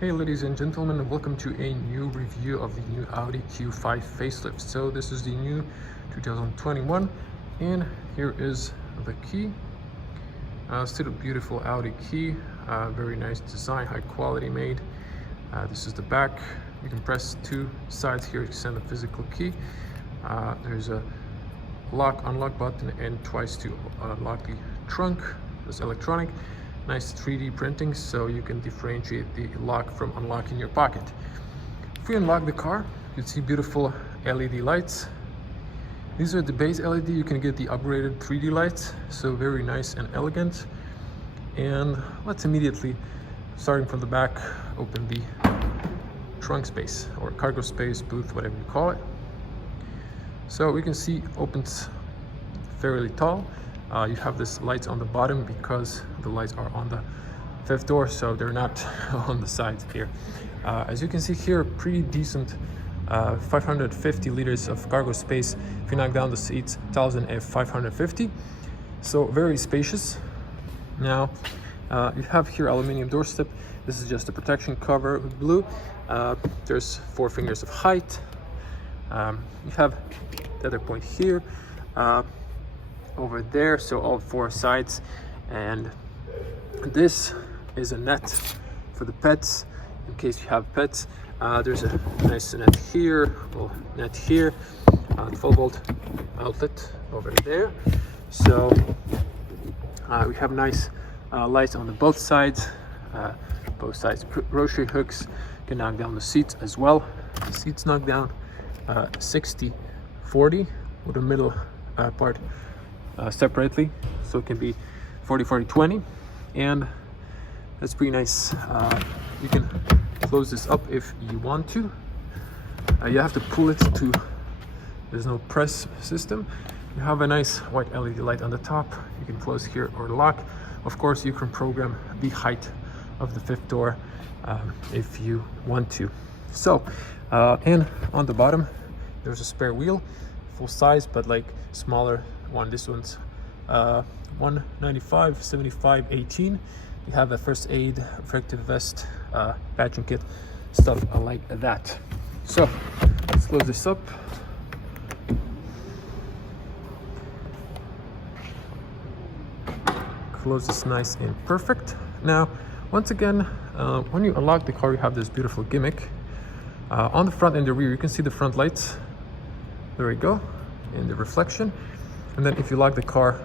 Hey ladies and gentlemen, welcome to a new review of the new Audi Q5 facelift. So this is the new 2021 and here is the key. Still a beautiful Audi key, very nice design, high quality made. This is the back. You can press two sides here to send a physical key. There's a lock unlock button and twice to unlock the trunk. It's electronic. Nice 3D printing, so you can differentiate the lock from unlocking your pocket. If we unlock the car, you see beautiful LED lights. These are the base LED. You can get the upgraded 3D lights, so very nice and elegant. And let's immediately, starting from the back, open the trunk space or cargo space, booth, whatever you call it. So we can see opens fairly tall. You have this lights on the bottom because the lights are on the fifth door, so they're not on the sides here. As you can see here, pretty decent 550 liters of cargo space. If you knock down the seats, 1,550, so very spacious. Now you have here aluminum doorstep. This is just a protection cover with blue. There's 4 fingers of height. You have the other point here, over there, so all 4 sides, and this is a net for the pets in case you have pets. There's a nice net here, well, net here, 12-volt outlet over there. So we have nice lights on the both sides. Grocery hooks can knock down the seats as well. The seats knock down 60-40 with the middle part separately, so it can be 40-40-20, and that's pretty nice. You can close this up if you want to. You have to pull it to, there's no press system. You have a nice white LED light on the top. You can close here or lock. Of course, you can program the height of the fifth door if you want to. So and on the bottom there's a spare wheel, full size, but like smaller one. This one's 195 75 18. You have a first aid, reflective vest, patching kit, stuff like that. So let's close this up. Close this nice and perfect. Now once again, when you unlock the car, you have this beautiful gimmick on the front and the rear. You can see the front lights, there we go, in the reflection. And then if you lock the car,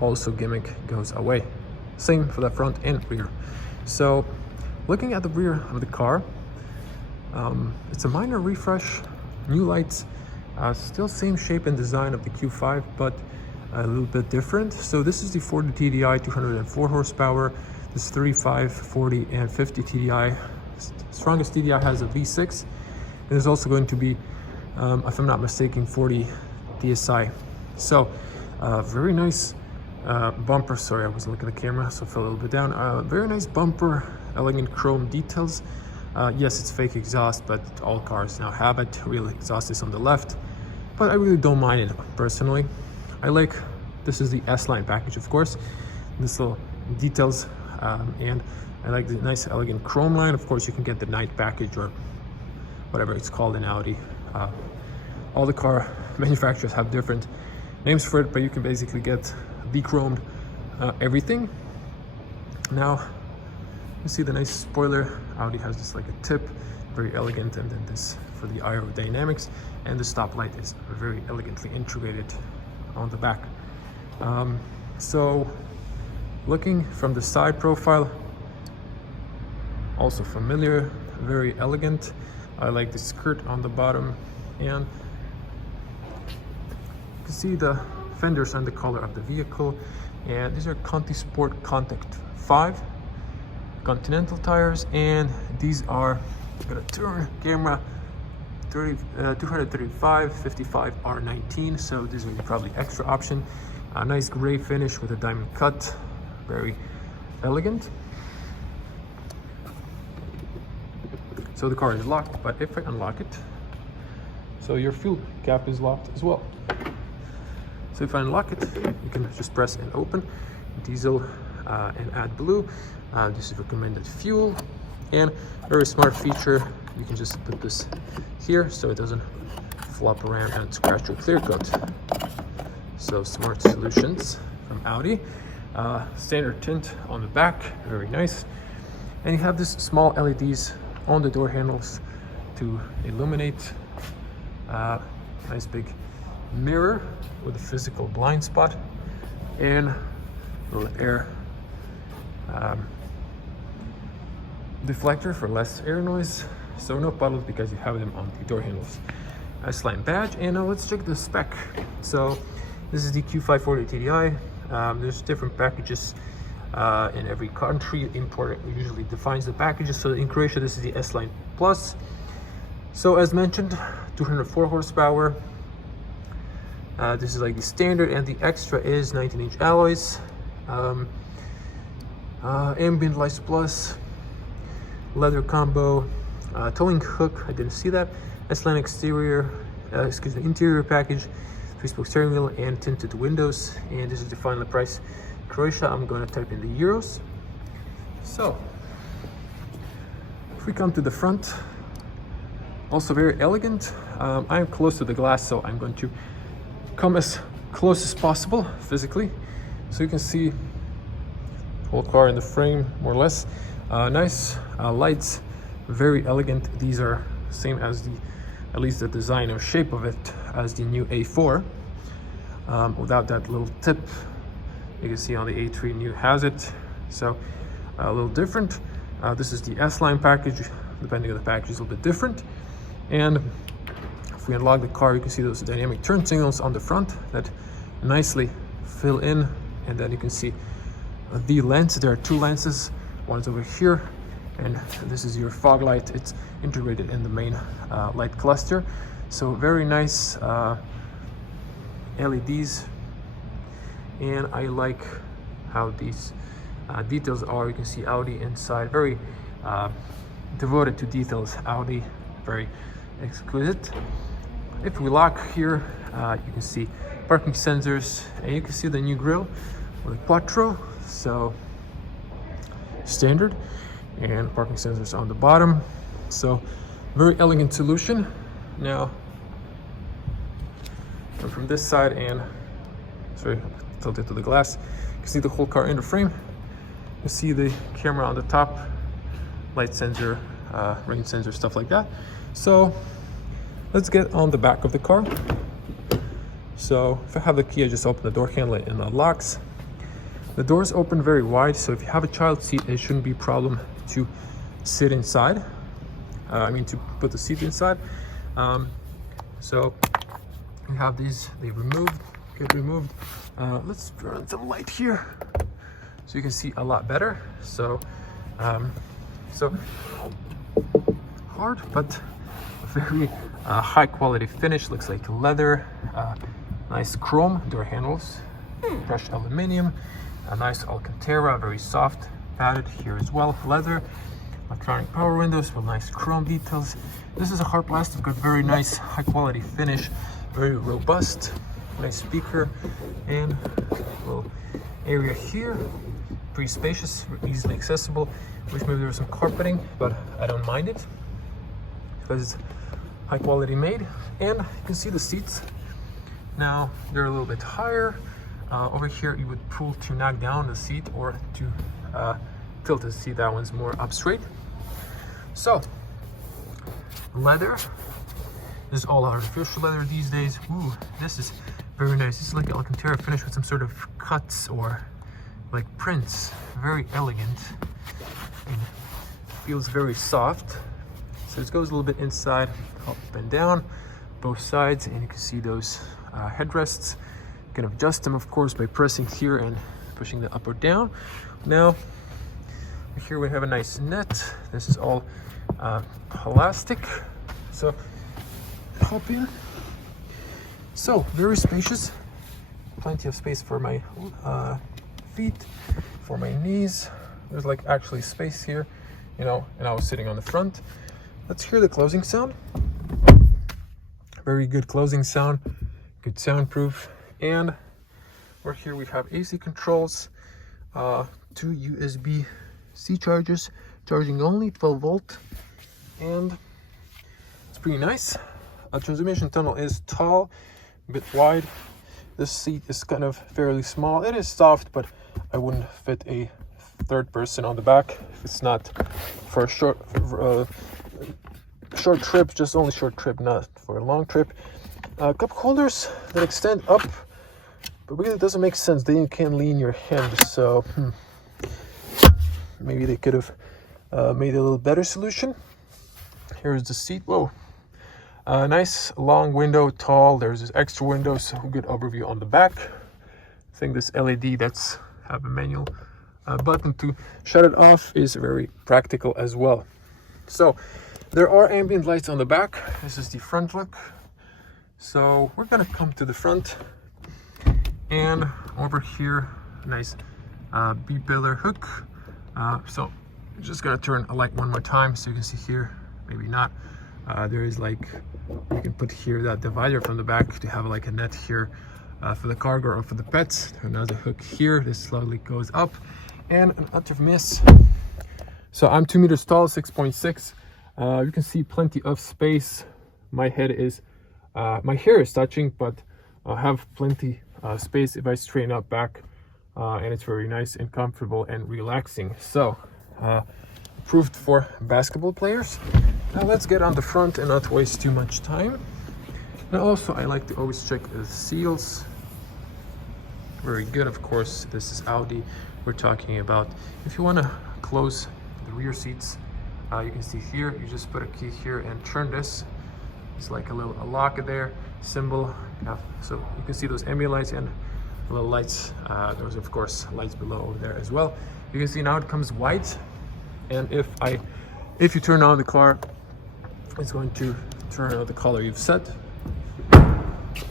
also gimmick goes away. Same for the front and rear. So looking at the rear of the car, it's a minor refresh, new lights, still same shape and design of the Q5, but a little bit different. So this is the 40 TDI, 204 horsepower. This 35, 40, and 50 TDI. Strongest TDI has a V6. And there's also going to be, if I'm not mistaken, 40 DSI. So very nice bumper. Sorry, I wasn't looking at the camera, so I fell a little bit down. Very nice bumper, elegant chrome details. Yes, it's fake exhaust, but all cars now have it. Real exhaust is on the left, but I really don't mind it personally. I like, this is the S Line package, of course. This little details, and I like the nice elegant chrome line. Of course, you can get the night package or whatever it's called in Audi. All the car manufacturers have different names for it, but you can basically get de-chromed everything. Now you see the nice spoiler. Audi has this like a tip, very elegant, and then this for the aerodynamics, and the stoplight is very elegantly integrated on the back. So looking from the side profile, also familiar, very elegant. I like the skirt on the bottom, and you can see the fenders and the color of the vehicle. And these are Conti Sport Contact 5 Continental tires, and these are, I'm gonna turn camera, 235 55 R19. So these are probably extra option. A nice gray finish with a diamond cut, very elegant. So the car is locked, but if I unlock it, so your fuel cap is locked as well. So if I unlock it, you can just press and open. Diesel and AdBlue. This is recommended fuel. And very smart feature, you can just put this here so it doesn't flop around and scratch your clear coat. So smart solutions from Audi. Standard tint on the back, very nice. And you have this small LEDs on the door handles to illuminate. Nice big mirror with a physical blind spot and a little air deflector for less air noise. So no puddles because you have them on the door handles. S Line badge. And now let's check the spec. So this is the Q5 TDI. There's different packages in every country. Importer usually defines the packages. So in Croatia, this is the S Line Plus. So as mentioned, 204 horsepower. This is like the standard, and the extra is 19-inch alloys. Ambient Lights Plus, leather combo, towing hook. I didn't see that. S Line exterior, interior package, 3-spoke steering wheel, and tinted windows. And this is the final price. Croatia, I'm going to type in the euros. So if we come to the front, also very elegant. I'm close to the glass, so I'm going to come as close as possible physically, so you can see the whole car in the frame more or less. Nice lights, very elegant. These are same as the, at least the design or shape of it, as the new A4, without that little tip. You can see on the A3 new has it, so a little different. This is the S Line package. Depending on the package, is a little bit different. And if we unlock the car, you can see those dynamic turn signals on the front that nicely fill in. And then you can see the lens. There are two lenses. One's over here, and this is your fog light. It's integrated in the main light cluster. So very nice LEDs. And I like how these details are. You can see Audi inside, very devoted to details. Audi, very exquisite. If we lock here, you can see parking sensors, and you can see the new grille with a Quattro, so standard, and parking sensors on the bottom. So very elegant solution. Now from this side, and sorry, tilted to the glass, you can see the whole car in the frame. You see the camera on the top, light sensor, rain sensor, stuff like that. So let's get on the back of the car. So if I have the key, I just open the door handle and it unlocks. The doors open very wide, so if you have a child seat, it shouldn't be a problem to sit inside. To put the seat inside. So we have these, they get removed. Let's turn the light here so you can see a lot better. So hard, but very high quality finish. Looks like leather, nice chrome door handles, brushed aluminum, a nice Alcantara, very soft, padded here as well, leather, electronic power windows with nice chrome details. This is a hard plastic, got very nice high quality finish, very robust, nice speaker, and a little area here, pretty spacious, easily accessible. Wish maybe there was some carpeting, but I don't mind it because it's high quality made. And you can see the seats. Now they're a little bit higher. Over here you would pull to knock down the seat or to tilt the seat. That one's more up straight. So leather, this is all artificial leather these days. Ooh, this is very nice. This is like Alcantara finish with some sort of cuts or like prints. Very elegant. And feels very soft. So this goes a little bit inside, up and down, both sides, and you can see those headrests. You can adjust them, of course, by pressing here and pushing the up or down. Now, here we have a nice net. This is all plastic. So, hop in. So, very spacious. Plenty of space for my feet, for my knees. There's like actually space here, you know, and I was sitting on the front. Let's hear the closing sound. Very good closing sound, good soundproof. And over here we have AC controls, 2 USB-C chargers, charging only, 12 volt, and it's pretty nice. A transmission tunnel is tall, a bit wide. This seat is kind of fairly small. It is soft, but I wouldn't fit a third person on the back if it's not for a short trip, just only short trip, not for a long trip. Cup holders that extend up, but really it doesn't make sense. Then you can't lean your hand, so maybe they could have made a little better solution. Here's the seat. Whoa. Nice long window, tall. There's this extra window, so good overview on the back. I think this LED that's have a manual button to shut it off is very practical as well. So there are ambient lights on the back. This is the front look. So we're gonna come to the front, and over here, nice B-pillar hook. So I'm just gonna turn a light one more time so you can see here. Maybe not. There is like, you can put here that divider from the back to have like a net here for the cargo or for the pets. Another hook here. This slowly goes up, and an out of miss. So I'm 2 meters tall, 6.6. You can see plenty of space. My head is, my hair is touching, but I have plenty space if I straighten up back, and it's very nice and comfortable and relaxing. So approved for basketball players. Now let's get on the front and not waste too much time. And also I like to always check the seals. Very good, of course. This is Audi we're talking about. If you want to close the rear seats, you can see here, you just put a key here and turn this. It's like a lock there, symbol. So you can see those ambient lights and little lights. Those of course lights below over there as well. You can see now it comes white, and if you turn on the car, it's going to turn on the color you've set.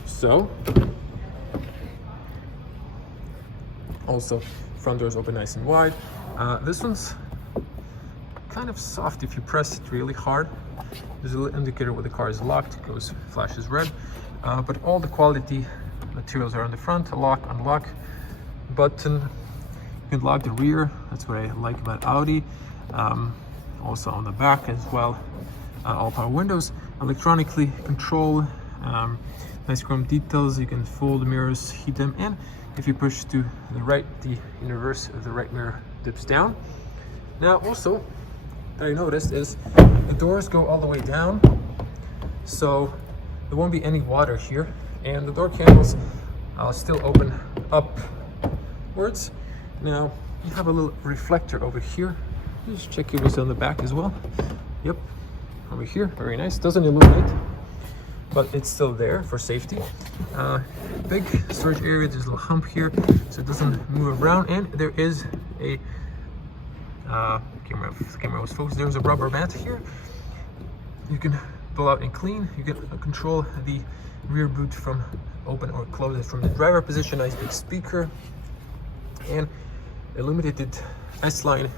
So also front doors open nice and wide. This one's kind of soft. If you press it really hard, there's a little indicator where the car is locked. It goes, flashes red. But all the quality materials are on the front. Lock, unlock button. You can lock the rear. That's what I like about Audi. Also on the back as well. All power windows, electronically control. Nice chrome details. You can fold the mirrors, heat them, and if you push to the right, the reverse of the right mirror dips down. Now also that I noticed is the doors go all the way down, so there won't be any water here, and the door handles still open upwards. Now you have a little reflector over here. Just check it was on the back as well. Yep, over here, very nice. Doesn't illuminate, but it's still there for safety. Big storage area. There's a little hump here, so it doesn't move around. And there is a camera was focused. There's a rubber mat here. You can pull out and clean. You can control the rear boot from open or close it from the driver position. Nice big speaker and illuminated S Line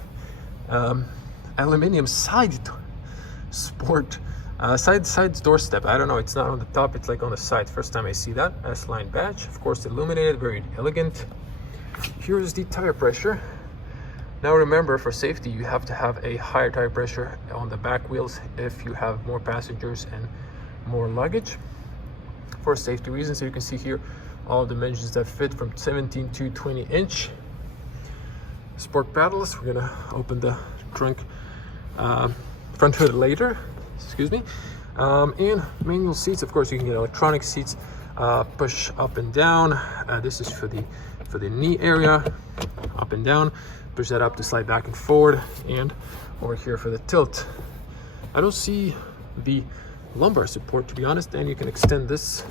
aluminum side sport side doorstep. I don't know, it's not on the top, it's like on the side. First time I see that. S Line badge, of course illuminated, very elegant. Here's the tire pressure. Now remember, for safety you have to have a higher tire pressure on the back wheels if you have more passengers and more luggage, for safety reasons. So you can see here all the dimensions that fit from 17 to 20 inch. Sport paddles. We're gonna open the trunk front hood later, excuse me. And manual seats, of course you can get electronic seats, push up and down. This is for the knee area, up and down. Push that up to slide back and forward, and over here for the tilt. I don't see the lumbar support, to be honest, and you can extend this.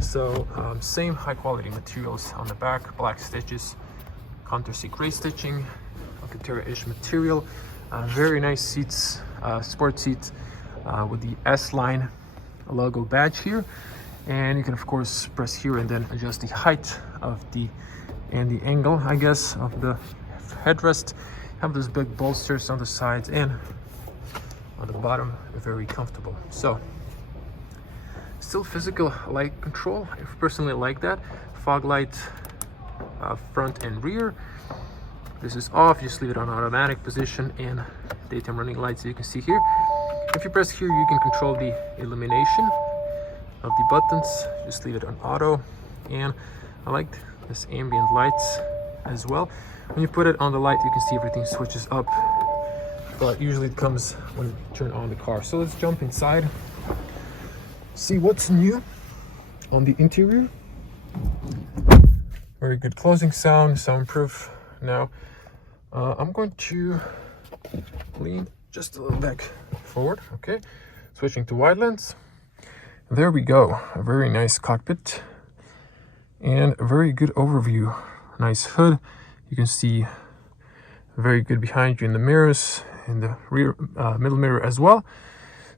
So same high quality materials on the back, black stitches, countersea gray stitching, Alcantara-ish material. Very nice seats, sport seats with the S Line logo badge here. And you can of course press here and then adjust the height of the angle, I guess, of the headrest. Have those big bolsters on the sides and on the bottom, very comfortable. So still physical light control. I personally like that. Fog light front and rear. this is off, just leave it on automatic position, and daytime running lights you can see here. If you press here, you can control the illumination of the buttons. Just leave it on auto. And I like this ambient lights as well. When you put it on the light, you can see everything switches up, but usually it comes when you turn on the car. So let's jump inside, see what's new on the interior. Very good closing sound, soundproof. Now I'm going to lean just a little back forward. Okay, switching to wide lens. There we go. A very nice cockpit and a very good overview. Nice hood. You can see very good behind you in the mirrors, in the rear middle mirror as well.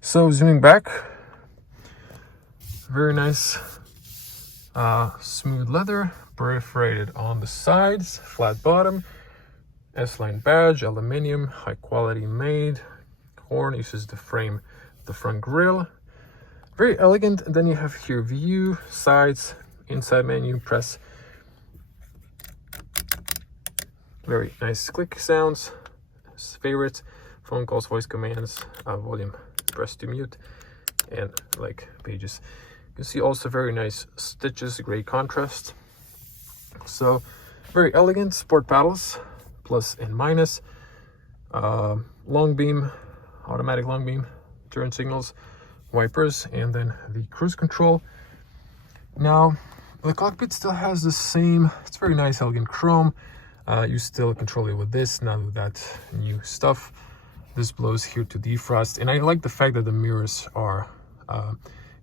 So zooming back, very nice smooth leather, perforated on the sides, flat bottom, S Line badge, aluminium, high quality made. Horn uses the frame, the front grille. Very elegant. And then you have here view, sides, inside menu, press. Very nice click sounds, favorites, phone calls, voice commands, volume, press to mute, and like pages. You can see also very nice stitches, great contrast. So very elegant, sport paddles, plus and minus, long beam, automatic long beam, turn signals, wipers, and then the cruise control. Now the cockpit still has the same, it's very nice, elegant chrome. You still control it with this, not with that new stuff. This blows here to defrost, and I like the fact that the mirrors are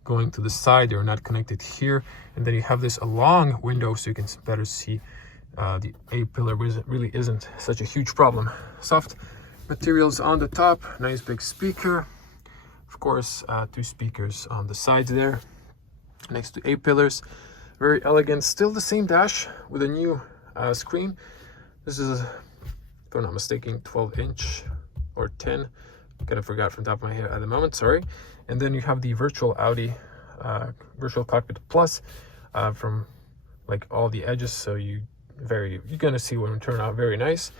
going to the side, they're not connected here, and then you have this long window so you can better see. The A-pillar really isn't such a huge problem. Soft materials on the top, nice big speaker, of course, 2 speakers on the sides there next to A-pillars. Very elegant, still the same dash with a new screen. This is, if I'm not mistaken, 12-inch or 10. I kind of forgot from the top of my head at the moment, sorry. And then you have the virtual Audi virtual cockpit plus from like all the edges, so you're gonna see when we turn out very nice.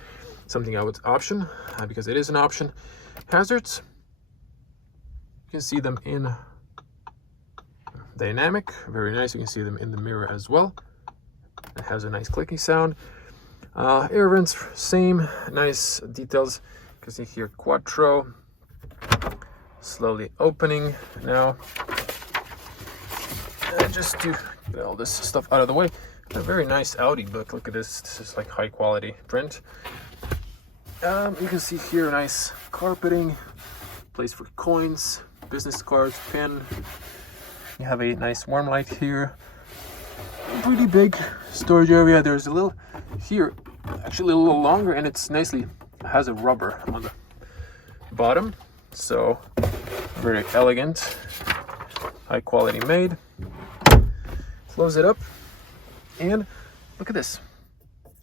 Something I would option because it is an option. Hazards, you can see them in dynamic, very nice. You can see them in the mirror as well. It has a nice clicking sound. Air vents, same, nice details. You can see here Quattro, slowly opening now. And just to get all this stuff out of the way, a very nice Audi book. Look at this. This is like high quality print. You can see here nice carpeting, place for coins, business cards, pen. You have a nice warm light here. Pretty big storage area. There's a little here, actually a little longer, and it's nicely has a rubber on the bottom. So very elegant, high quality made. Close it up, and look at this.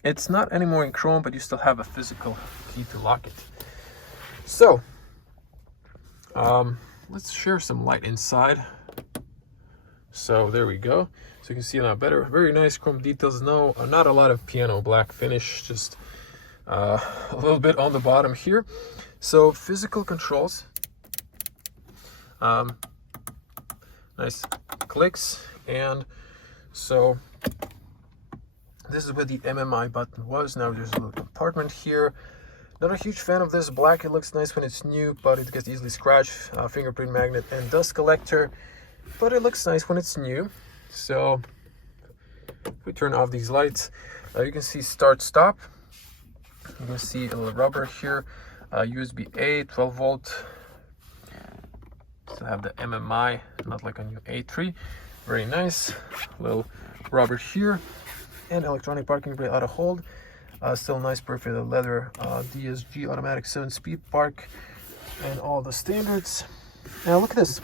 It's not anymore in chrome, but you still have a physical key to lock it. So let's share some light inside. So there we go. So you can see now better. Very nice chrome details. No, not a lot of piano black finish, just a little bit on the bottom here. So physical controls, nice clicks, and so this is where the MMI button was. Now there's a little compartment here. Not a huge fan of this black. It looks nice when it's new, but it gets easily scratched. Fingerprint magnet and dust collector, but it looks nice when it's new. So if we turn off these lights, you can see start stop. You can see a little rubber here, USB-A, 12 volt. Still have the MMI, not like a new A3. Very nice. Little rubber here, and electronic parking brake auto hold. Still nice perforated leather, DSG automatic 7-speed park, and all the standards. Now look at this.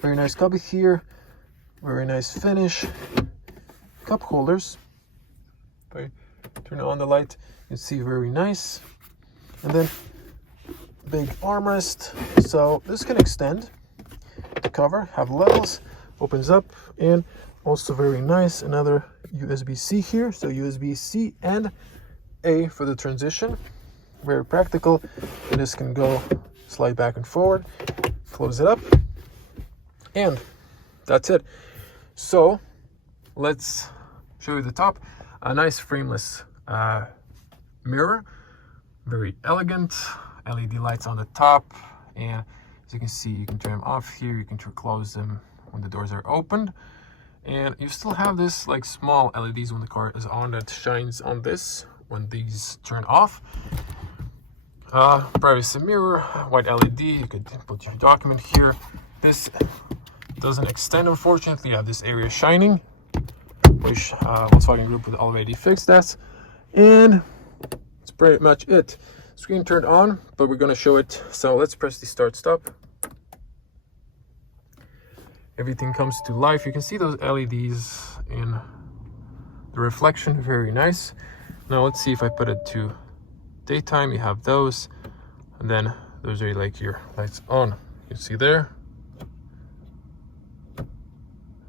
Very nice cubby here. Very nice finish. Cup holders. If I turn on the light, you can see very nice. And then big armrest. So this can extend the cover, have levels, opens up, and also very nice. Another USB-C here. So USB-C and A for the transition. Very practical. This can go slide back and forward. Close it up. And that's it. So let's show you the top. A nice frameless mirror. Very elegant. LED lights on the top. And as you can see, you can turn them off here. You can close them when the doors are opened. And you still have this like small LEDs when the car is on that shines on this when these turn off. Privacy mirror, white LED. You could put your document here. This doesn't extend, unfortunately. You have this area shining, which Volkswagen Group would already fix that. And that's pretty much it. Screen turned on, but we're gonna show it. So let's press the start stop. Everything comes to life. You can see those LEDs in the reflection, very nice. Now let's see if I put it to daytime. You have those, and then those are like your lights on. You see there.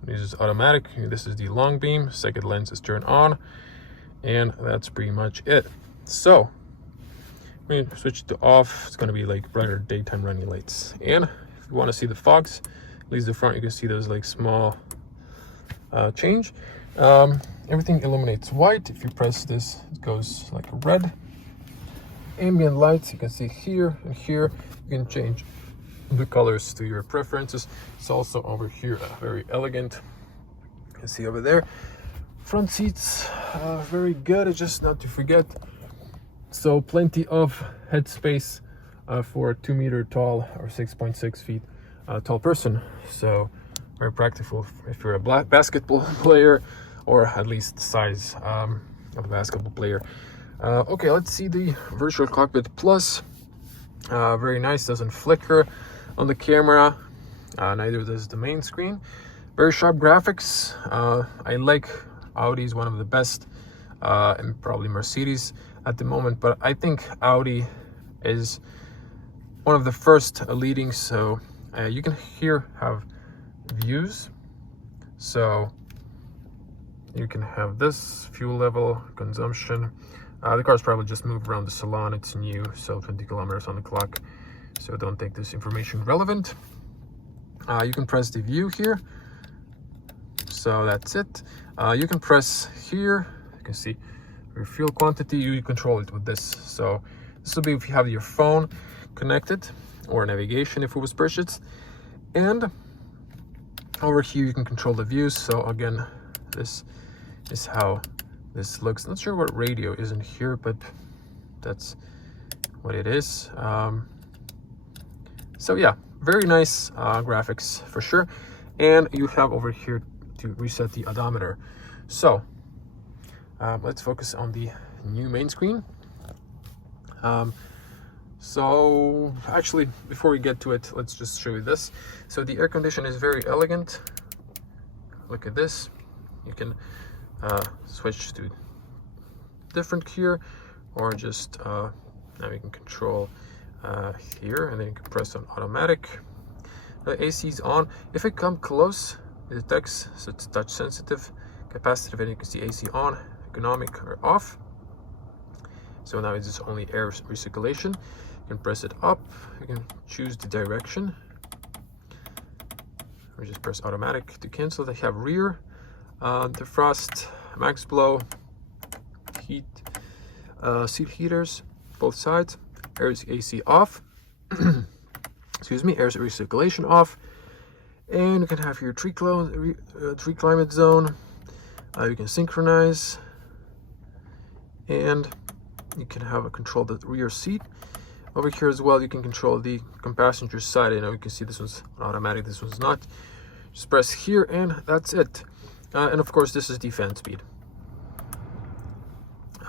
This is automatic. This is the long beam. Second lens is turned on, and that's pretty much it. So when you switch to off, it's going to be like brighter daytime running lights. And if you want to see the fogs, at least the front, you can see those like small change. Everything illuminates white. If you press this, it goes like red. Ambient lights, you can see here and here. You can change the colors to your preferences. It's also over here, very elegant. You can see over there. Front seats, very good. It's just not to forget. So plenty of headspace for a 2 meter tall or 6.6 feet tall person. So very practical if you're a basketball player, or at least the size of a basketball player. Okay, let's see the Virtual Cockpit Plus. Very nice, doesn't flicker on the camera, neither does the main screen. Very sharp graphics. I like Audi's one of the best, and probably Mercedes at the moment, but I think Audi is one of the first leading. So you can here have views, so you can have this fuel level, consumption. The car's probably just moved around the salon. It's new, so 20 kilometers on the clock, so don't take this information relevant. You can press the view here, so that's it. You can press here. You can see your fuel quantity. You control it with this. So this will be if you have your phone connected, or navigation if it was purchased. And over here you can control the views. So again, this is how this looks. Not sure what radio is in here, but that's what it is. So yeah, very nice graphics for sure. And you have over here to reset the odometer. So let's focus on the new main screen. So actually, before we get to it, let's just show you this. So the air condition is very elegant. Look at this. You can switch to different here, or just now you can control here, and then you can press on automatic. The AC is on. If I come close, it detects, so it's touch sensitive, capacitive, and you can see AC on, economic or off. So now it's just only air recirculation. You can press it up. You can choose the direction. We just press automatic to cancel. They have rear defrost, max blow, heat, seat heaters, both sides. Air AC off. Excuse me, air recirculation off. And you can have your tree climate zone. You can synchronize, and you can have a control the rear seat. Over here as well, you can control the passenger side. You know, you can see this one's automatic, this one's not. Just press here, and that's it. And of course, this is the fan speed.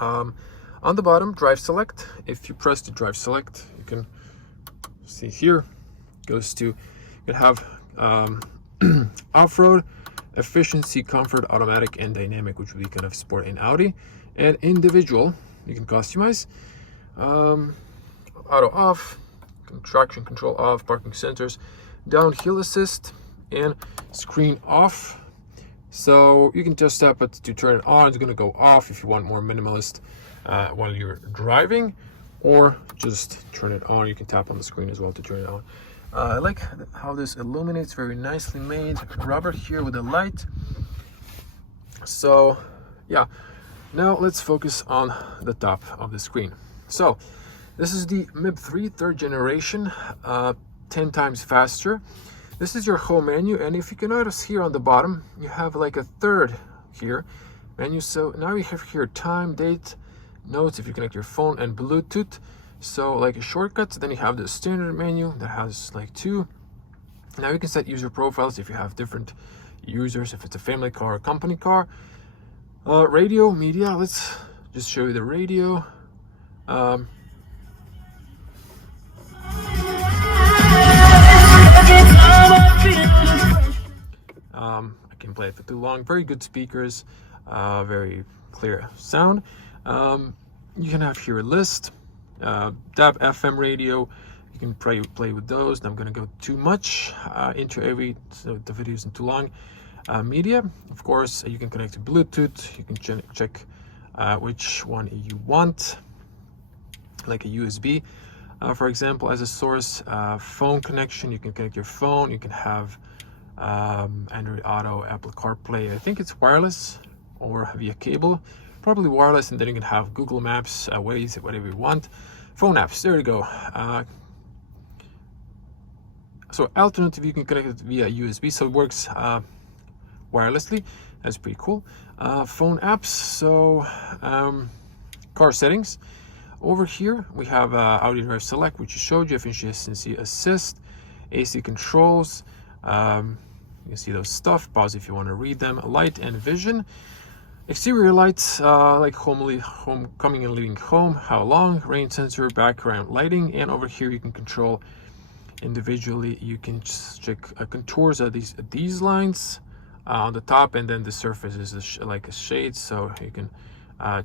On the bottom, drive select. If you press the drive select, you can see here, goes to, you can have off-road, efficiency, comfort, automatic, and dynamic, which would be kind of sport in Audi. And individual, you can customize. Auto off, traction control off, parking sensors, downhill assist, and screen off. So you can just tap it to turn it on. It's going to go off if you want more minimalist while you're driving, or just turn it on. You can tap on the screen as well to turn it on. I like how this illuminates, very nicely made rubber here with a light. So yeah, now let's focus on the top of the screen. So this is the MIB 3 third generation, 10 times faster. This is your home menu, and if you can notice here on the bottom, you have like a third here menu. So now you have here time, date, notes if you connect your phone, and Bluetooth. So like shortcuts. Then you have the standard menu that has like 2. Now you can set user profiles if you have different users, if it's a family car or company car. Radio, media, let's just show you the radio. I can play it for too long. Very good speakers, very clear sound. You can have here a list, DAB, FM radio. You can play with those. I'm going to go too much into every, so the video isn't too long. Media, of course, you can connect to Bluetooth. You can check which one you want, like a USB, for example, as a source. Phone connection, you can connect your phone. You can have Android Auto, Apple CarPlay. I think it's wireless or via cable, probably wireless, and then you can have Google Maps, Waze, whatever you want. Phone apps, there you go. So alternative, you can connect it via USB, so it works wirelessly. That's pretty cool. Phone apps, so car settings. Over here we have Audi Drive Select, which I showed you, efficiency assist, AC controls. You can see those stuff. Pause if you want to read them. Light and vision. Exterior lights, like home coming and leaving home, how long, rain sensor, background lighting, and over here you can control individually. You can just check contours of these lines on the top, and then the surface is like a shade, so you can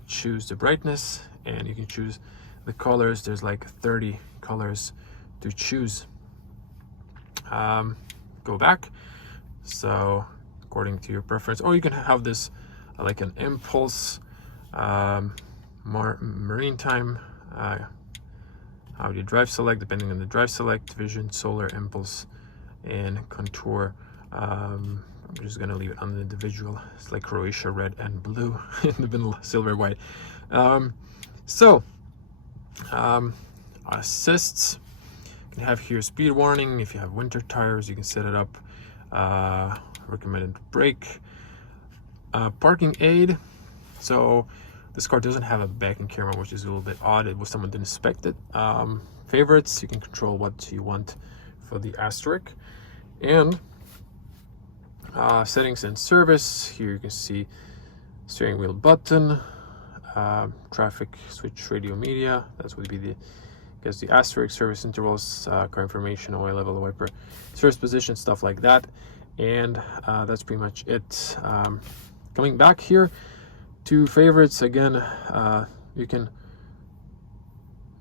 choose the brightness, and you can choose the colors. There's like 30 colors to choose. Go back, so according to your preference, or you can have this like an impulse, marine time, Audi Drive Select, depending on the drive select, vision, solar, impulse, and contour. I'm just gonna leave it on the individual. It's like Croatia, red and blue, in the middle, silver, white. Assists. You can have here speed warning. If you have winter tires, you can set it up. Recommended brake. Parking aid. So this car doesn't have a backing camera, which is a little bit odd. It was someone didn't expect it. Favorites, you can control what you want for the asterisk. And settings and service. Here you can see steering wheel button, traffic switch, radio, media. That's would be the, because the asterisk, service intervals, car information, oil level, wiper, service position, stuff like that. And that's pretty much it. Coming back here to favorites again, you can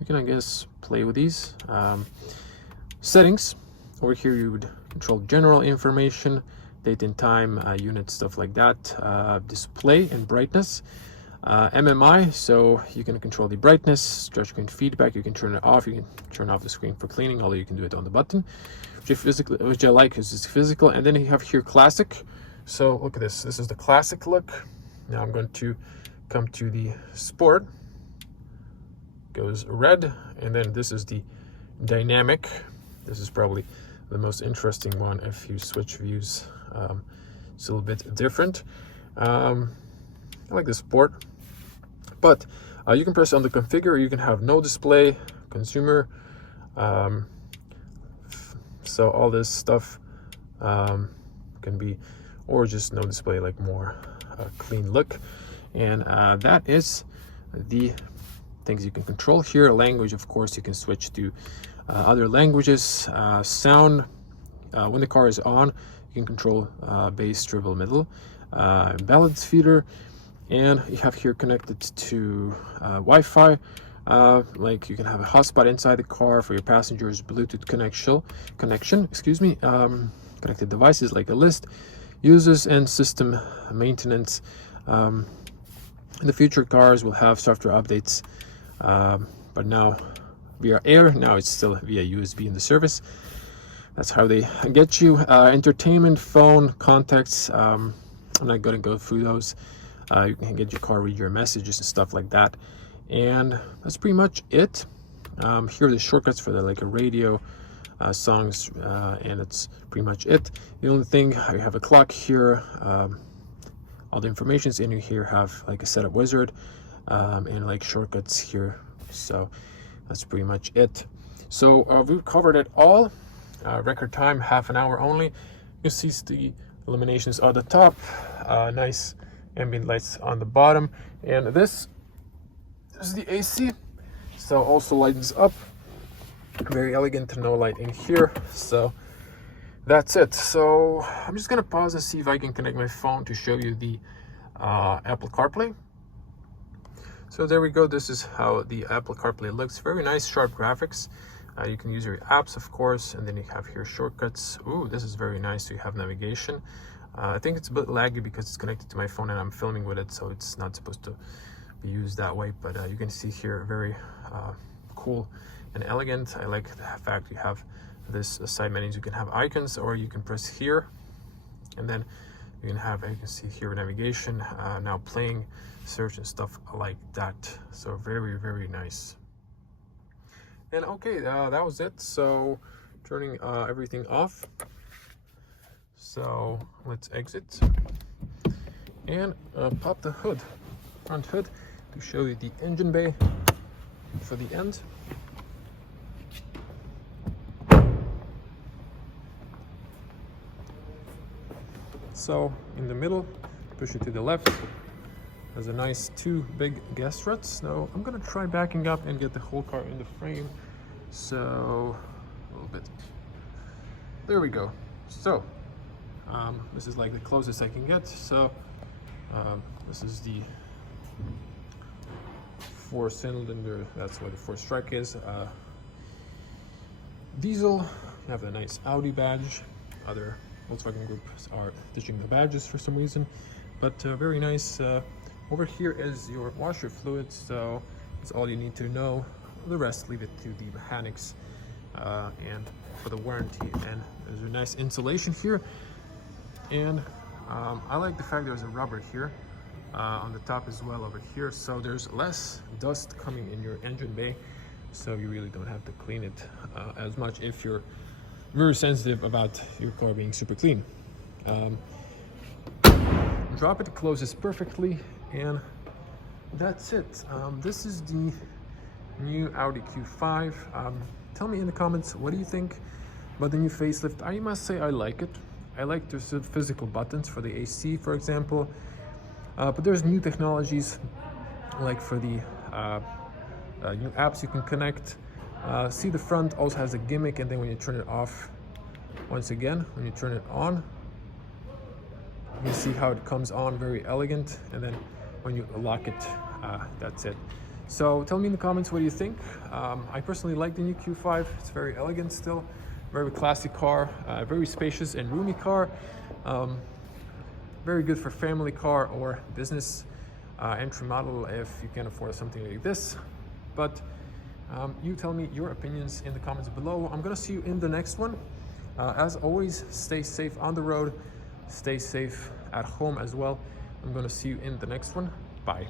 I guess play with these. Settings, over here you would control general information, date and time, unit, stuff like that. Display and brightness. MMI, so you can control the brightness, touch screen feedback. You can turn it off. You can turn off the screen for cleaning, although you can do it on the button, which I like because it's physical. And then you have here classic. So look at this. This is the classic look. Now I'm going to come to the sport. Goes red, and then this is the dynamic. This is probably the most interesting one. If you switch views, it's a little bit different. I like the sport, but you can press on the configure. You can have no display, consumer, so all this stuff can be, or just no display, like more clean look. And that is the things you can control here. Language, of course, you can switch to other languages. Sound, when the car is on, you can control bass, treble, middle, balance feeder. And you have here connected to Wi-Fi, like you can have a hotspot inside the car for your passengers, Bluetooth connection, excuse me, connected devices like a list, users and system maintenance. In the future, cars will have software updates, but now via air. Now it's still via USB in the service. That's how they get you. Entertainment, phone, contacts. I'm not going to go through those. You can get your car, read your messages and stuff like that. And that's pretty much it. Here are the shortcuts for the like a radio, songs, and that's pretty much it. The only thing, you have a clock here. All the information's in here. Have like a setup wizard, and like shortcuts here. So that's pretty much it. So we've covered it all. Record time, half an hour only. You see the illuminations on the top, nice ambient lights on the bottom, and this is the AC, so also lightens up, very elegant, no light in here. So that's it. So I'm just gonna pause and see if I can connect my phone to show you the Apple CarPlay. So there we go. This is how the Apple CarPlay looks. Very nice, sharp graphics. You can use your apps, of course, and then you have here shortcuts. Ooh, this is very nice. So you have navigation. I think it's a bit laggy because it's connected to my phone and I'm filming with it, so it's not supposed to be used that way. But you can see here, very cool and elegant. I like the fact you have this side menus. You can have icons, or you can press here, and then you can have, you can see here, navigation, now playing, search and stuff like that. So very, very nice. And okay, that was it. So turning everything off. So let's exit and pop the hood, front hood, to show you the engine bay for the end. So in the middle, push it to the left. There's a nice two big gas struts. Now I'm gonna try backing up and get the whole car in the frame. So a little bit. There we go. So this is like the closest I can get. So this is the 4-cylinder. That's what the 4-stroke is. Diesel. You have a nice Audi badge. Other Volkswagen groups are ditching the badges for some reason, but very nice. Over here is your washer fluid, so that's all you need to know. The rest, leave it to the mechanics and for the warranty. And there's a nice insulation here, and I like the fact there's a rubber here on the top as well over here, so there's less dust coming in your engine bay, so you really don't have to clean it as much if you're very sensitive about your car being super clean. Drop it, closes perfectly, and that's it. This is the new Audi Q5. Tell me in the comments, what do you think about the new facelift? I must say I like it. I like the physical buttons for the AC, for example, but there's new technologies like for the new apps you can connect. See, the front also has a gimmick, and then when you turn it off, once again, when you turn it on, you can see how it comes on, very elegant, and then when you lock it, that's it. So tell me in the comments, what do you think? I personally like the new Q5. It's very elegant still, very classic car, very spacious and roomy car, very good for family car or business entry model if you can afford something like this. But you tell me your opinions in the comments below. I'm gonna see you in the next one. As always, stay safe on the road, stay safe at home as well. I'm gonna see you in the next one. Bye.